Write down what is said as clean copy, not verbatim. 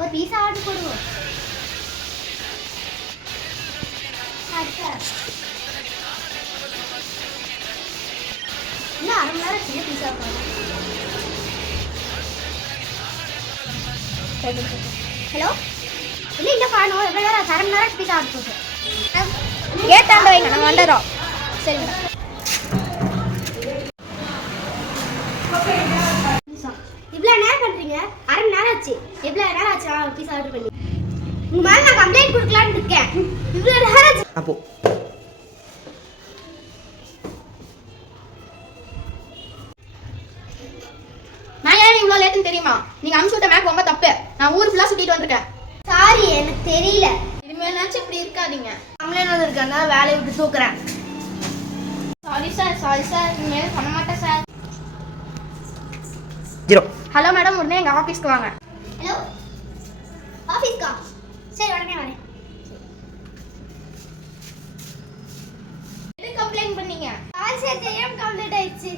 ஒரு pizza order போடுவோம். இன்னும் அரை மணி நேரம் சின்ன பீஸா ஹலோ இல்லை இன்னும் காணும் எவ்வளோ நேரம் அரை மணி நேரம் பீஸா ஆர்டர் போட்டு ஏத்தாண்ட வைங்க நாங்கள் வந்துடுறோம். சரிங்க. இவ்வளோ நேரம் பண்ணுறீங்க, அரை மணி நேரம் ஆச்சு. எவ்வளோ நேரம் ஆச்சு பீஸா ஆர்டர் பண்ணி? உங்கள் மேலே நான் கம்ப்ளைண்ட் கொடுக்கலான்னு இருக்கேன். இவ்வளோ நேரம் ஆச்சு. அப்போ நான் ஏன் இவ்வளோ லேட்டுன்னு தெரியுமா? நீங்கள் அனுப்பிச்சு விட்ட மேக் ரொம்ப தப்பு. நான் ஊர் ஃபுல்லாக சுற்றிட்டு வந்திருக்கேன். சாரி, எனக்கு தெரியல. இனிமேலாச்சும் இப்படி இருக்காதீங்க. கம்ப்ளைண்ட் இருக்கா வேலையை விட்டு தூக்குறேன். சாரி சார் இனிமேல் பண்ண மாட்டேன் சார். 0. ஹலோ மேடம், உடனே எங்கள் ஆஃபீஸ்க்கு வாங்க. ஹலோ, ஆஃபீஸ்க்கா? சரி, உடனே வரேன். எது கம்ப்ளைண்ட் பண்ணீங்க? சாரி சார், தெரியாம கம்ப்ளைண்ட் ஆயிடுச்சு.